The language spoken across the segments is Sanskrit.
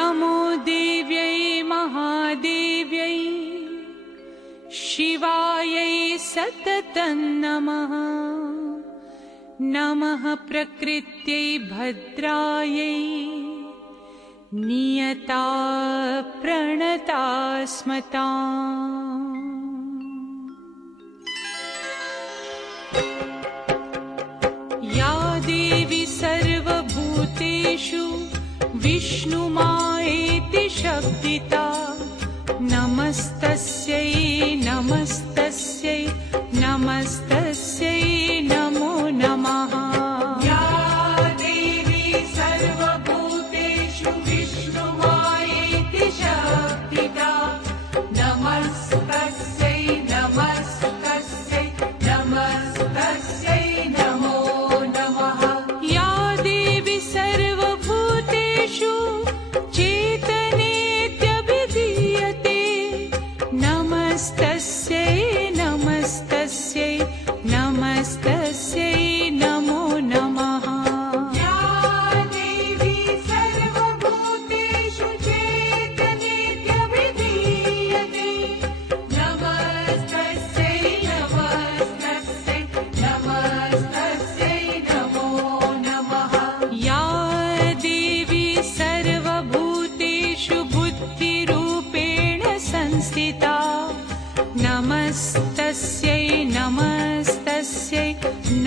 नमो देव्यै महादेव्यै शिवायै सततं नमः। नमः प्रकृत्यै भद्रायै नियता प्रणता स्मताम्। या देवी सर्वभूतेषु विष्णुमायेति शब्दिता नमस्तस्यै नमस्तस्यै नमस्तस्यै नमो नमः। या देवी सर्वभूतेषु विष्णुमायेति शब्दिता नमस्तस्यै नमस्तस्यै नमस्तस्यै नमो नमः। या देवी सर्वभूतेषु चेतनेत्यभिधीयते नमस्तस्यै नमस्तस्यै नमस्तस्यै नमो नमः। या देवी सर्वभूतेषु चेतनेत्यभिधीयते नमस्तस्यै नमस्तस्यै नमस्तस्यै नमो नमः। या देवी सर्वभूतेषु बुद्धिरूपेण संस्थिता नमस्तस्यै नमस्तस्यै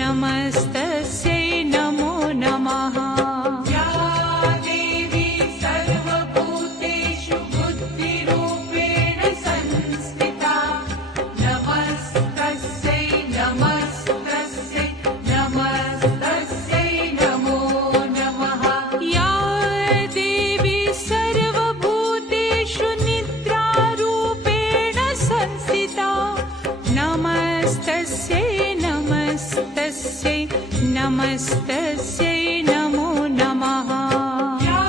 नमस्तस्यै नमो नमः। या देवी सर्वभूतेषु बुद्धिरूपेण संस्थिता नमस्तस्यै नमस्तस्यै नमस्तस्यै नमो नमः। या देवी सर्वभूतेषु निद्रारूपेण संस्थिता नमस्तस्यै नमस्तस्यै नमस्तस्यै नमो नमः। या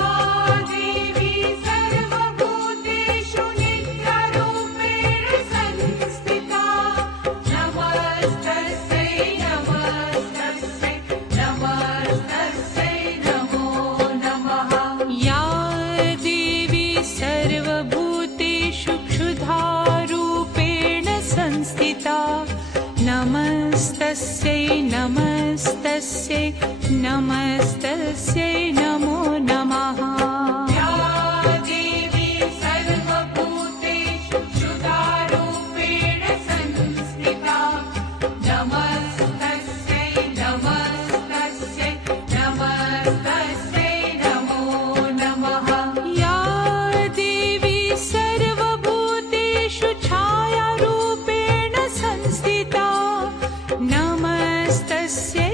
देवी सर्वभूतेषु निद्रारूपेण संस्थिता नमस्तस्यै नमस्तस्यै नमस्तस्यै नमो नमः। या देवी सर्वभूतेषु क्षुधारूपेण संस्थिता नमस्तस्यै नमस्तस्यै नमस्तस्यै नमो नमः। या देवी सर्वभूतेषु क्षुधारूपेण संस्थिता नमस्तस्यै नमस्तस्यै नमस्तस्यै नमो नमः। या देवी सर्वभूतेषु छायारूपेण संस्थिता नमस्तस्यै